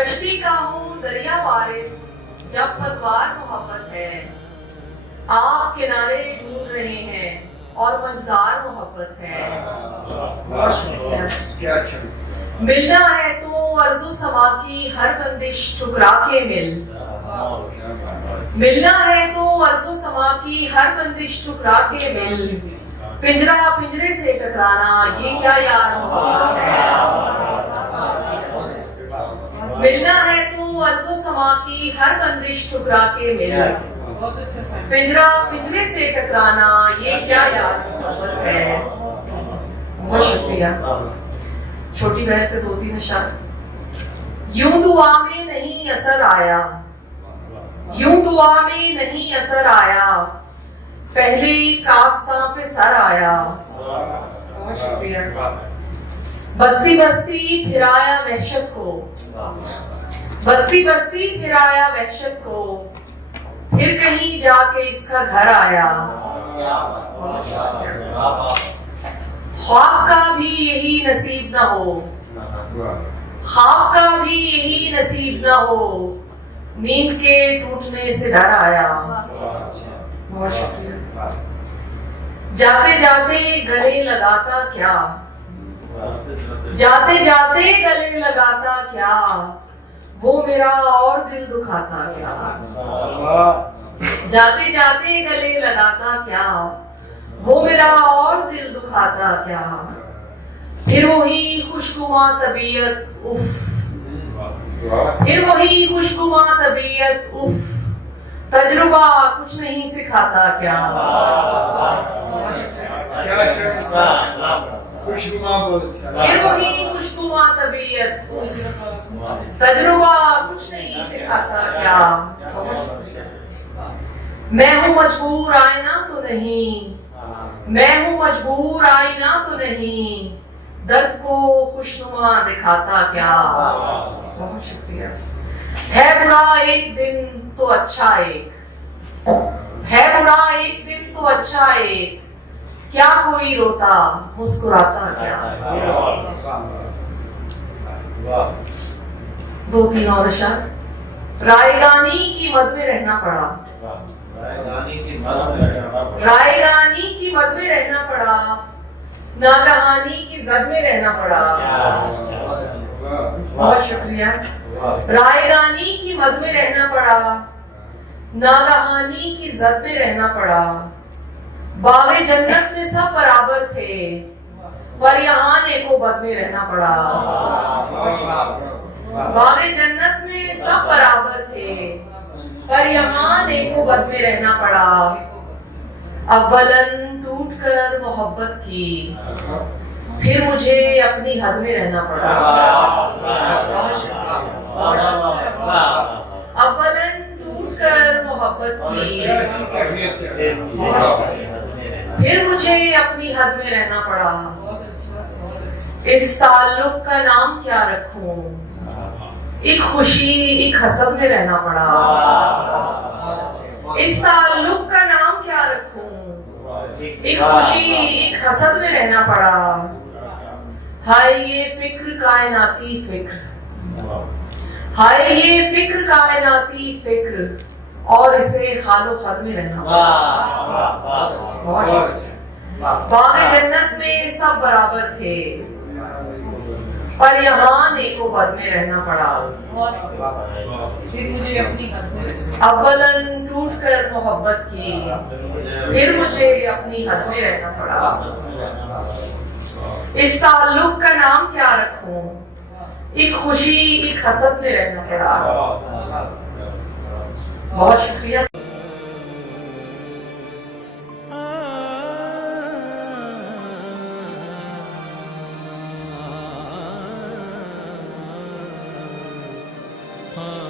कश्ती का हूँ दरिया वारिस, जब पतवार मोहब्बत है। आप किनारे ढूंढ रहे हैं और मझधार मोहब्बत है। मिलना है तो अर्ज़ो समा की हर बंदिश ठुकरा के मिल। मिलना है तो अर्ज़ो समा की हर बंदिश ठुकरा के मिल। पिंजरा पिंजरे से टकराना ये क्या यार मोहब्बत है। मिलना है तो अर्ज़ो समा की हर बंदिश ठुकरा के मिल। पिंजरा पिंजरे से टकराना ये क्या यार मोहब्बत है। बहुत शुक्रिया। छोटी बहन से 2-3 इशारे। यूं दुआ में नहीं असर आया, यूं दुआ में नहीं असर आया, पहले कास्ता पे सर आया। बहुत शुक्रिया। बस्ती बस्ती फिराया वहशत को, बस्ती बस्ती फिराया वहशत को, फिर कहीं जाके इसका घर आया। ख्वाब का भी यही नसीब न हो, ख्वाब का भी यही नसीब न हो, नींद के टूटने से डर आया। बहुत शुक्रिया। जाते जाते गले लगाता क्या, जाते जाते गले लगाता क्या, वो मेरा और दिल दुखाता क्या। जाते जाते गले लगाता क्या, वो मेरा और दिल दुखाता क्या। फिर वही खुशनुमा तबीयत उफ, फिर वही खुशनुमा तबीयत उफ, तजुर्बा कुछ नहीं सिखाता क्या। खुशनुमा बहुत अच्छा। फिर वही खुशनुमा तबीयत, तजुर्बा कुछ नहीं सिखाता क्या। मैं हूँ मजबूर आईना तो नहीं, मैं हूँ मजबूर आईना तो नहीं, दर्द को खुशनुमा दिखाता क्या। बहुत शुक्रिया। है बुरा एक दिन तो अच्छा एक, है बुरा एक दिन तो अच्छा एक, क्या कोई रोता मुस्कुराता क्या। 2-3 और इशारे। रायगानी की मद में रहना पड़ा, रायगानी की मद में रहना पड़ा, नागहानी की जद में रहना पड़ा। बहुत शुक्रिया। रायगानी की मद में रहना पड़ा, नागहानी की जद में रहना पड़ा। बागे जन्नत में सब बराबर थे, पर यहाँ नेको बद में रहना पड़ा। बागे जन्नत में सब बराबर थे, पर यहाँ नेको बद में रहना पड़ा। अव्वलन टूट कर मोहब्बत की, फिर मुझे अपनी हद में रहना पड़ा। अव्वलन टूट कर मोहब्बत की, फिर मुझे अपनी हद में रहना पड़ा। इस ताल्लुक का नाम क्या रखूं, एक खुशी एक हसद में रहना पड़ा। इस ताल्लुक का नाम क्या रखूं, एक खुशी एक हसद में रहना पड़ा। हाय ये फिक्र कायनाती फिक्र, हाय ये फिक्र कायनाती फिक्र, और इसे खालो खद में रहना पड़ा। बागे जन्नत में सब बराबर थे, पर यहाँ नेको बद में रहना पड़ा। फिर मुझे अपनी हद में, अव्वलन टूट कर मोहब्बत की, फिर मुझे अपनी हद में रहना पड़ा। इस ताल्लुक का नाम क्या रखूं, एक खुशी एक हसद में रहना पड़ा। बहुत शुक्रिया। हाँ।